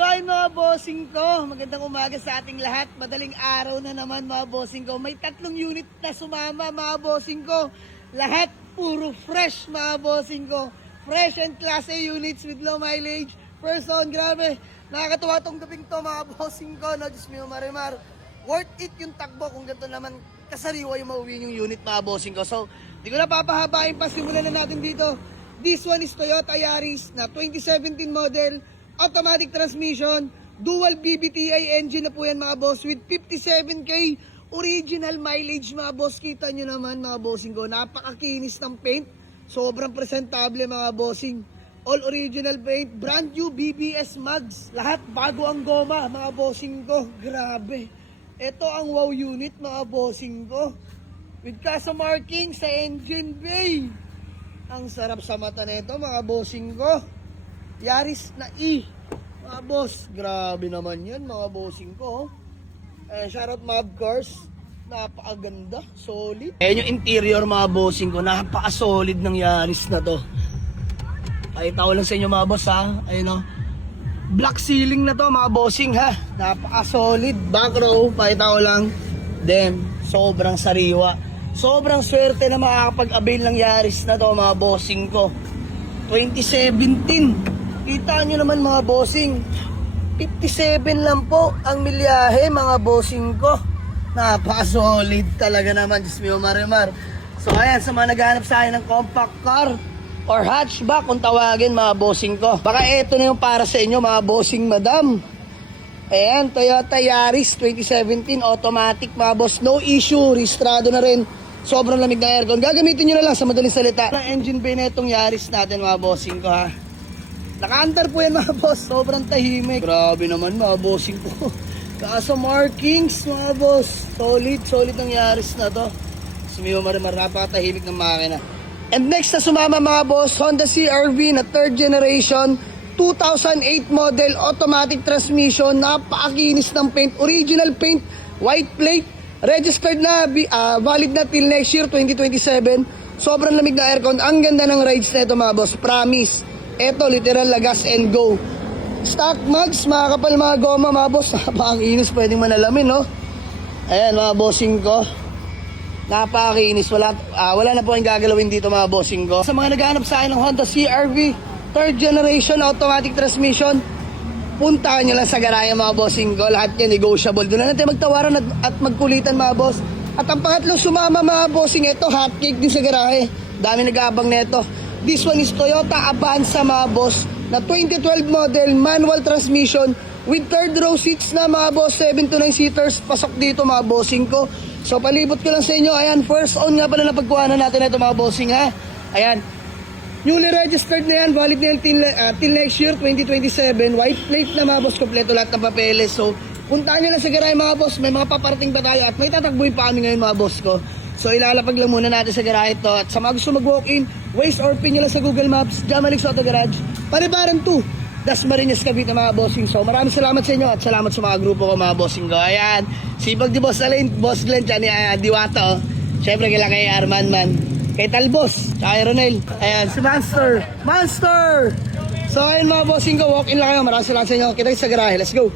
So ayun mga bossing ko, magandang umaga sa ating lahat. Madaling araw na naman mga bossing ko. May 3 unit na sumama mga bossing ko. Lahat puro fresh mga bossing ko. Fresh and class A units with low mileage. Person, grabe. Nakakatuwa tong gabing to mga bossing ko. No, Diyos mio marimar. Worth it yung takbo kung ganito naman kasariwa yung mauwi yung unit mga bossing ko. So, di ko na papahabain pa. Simulan na natin dito. This one is Toyota Yaris na 2017 model. Automatic transmission, dual BBTI engine na po yan mga boss with 57k original mileage mga boss. Kita nyo naman mga bossing ko, napakakinis ng paint, sobrang presentable mga bossing. All original paint, brand new BBS mags, lahat bago ang goma mga bossing ko. Grabe, ito ang wow unit mga bossing ko with casa marking sa engine bay. Ang sarap sa mata nito mga bossing ko. Yaris na E. Mga boss, grabe naman yan mga bossing ko. Shoutout Mob Cars. Napakaganda, solid. Ayan yung interior mga bossing ko. Napaka-solid ng Yaris na to. Pakita ko lang sa inyo mga boss ha. Ayun o. Black ceiling na to mga bossing ha. Napaka-solid. Back row, pakita ko lang. Then, sobrang sariwa. Sobrang swerte na makakapag-avail ng Yaris na to mga bossing ko. 2017. Kita nyo naman mga bossing, 57 lang po ang milyahe mga bossing ko. Napaka-solid talaga naman, Diyos mio marimar. So ayan, sa mga naghahanap sa akin ng compact car or hatchback kung tawagin mga bossing ko, baka eto na yung para sa inyo mga bossing madam. Ayan, Toyota Yaris 2017 automatic mga boss, no issue, registrado na rin. Sobrang lamig na aircon. Gagamitin nyo na lang sa madaling salita. Ang engine bay na itong Yaris natin mga bossing ko ha. Naka-under po yan mga boss, sobrang tahimik. Grabe naman mga bossing ko. Kaso markings mga boss, solid ang Yaris na to. Sumiyo marimar, napakatahimik ng makina. And next na sumama mga boss, Honda CR-V na 3rd generation, 2008 model, automatic transmission, napakakinis ng paint, original paint, white plate, registered na, valid na till next year 2027. Sobrang lamig na aircon, ang ganda ng rides na ito mga boss, promise. Ito, literal na gas and go. Stock mags, mga kapal mga goma, mga boss. Napakakinis, pwedeng manalamin, no? Ayan, mga bossing ko. Napakakinis. Wala na po ang gagalawin dito, mga bossing ko. Sa mga naghahanap sa akin ng Honda CR-V, 3rd generation automatic transmission, puntahan nyo lang sa garahe, mga bossing ko. Lahat yan, negotiable. Doon na natin magtawaran at magkulitan, mga boss. At ang pangatlong sumama, mga bossing, ito, hotcake din sa garahe. Dami nag-aabang neto. This one is Toyota Avanza mga boss na 2012 model, manual transmission with 3rd row seats na mga boss, 7 to 9 seaters. Pasok dito mga bossing ko. So palibot ko lang sa inyo. Ayan, first on nga pala na pagkuhanan natin ito mga bossing ha. Ayan, newly registered na yan, valid na yan till next year 2027. White plate na mga boss, kompleto lahat ng papeles. So puntahan nyo lang sa garahe mga boss, may mga paparating pa tayo at may tatakbuhin pa kami ngayon mga boss ko. So ilalapag lang muna natin sa garahe ito. At sa mga gusto mag-walk-in, Waze or pin nyo lang sa Google Maps, Jamalix Auto Garage, Panibaran 2, Dasmariñas, Cavite mga bossing. So maraming salamat sa inyo at salamat sa mga grupo ko mga bossing ko. Ayan, sipag di Boss Alain, Boss Glenn, Chani, Diwata oh. Siyempre kailangan kay Arman man, kay Talbos, kay Ronel. Ayan, si Monster. So ayun mga bossing ko, walk-in lang kayo. Maraming salamat sa inyo. Kita sa garahe, let's go.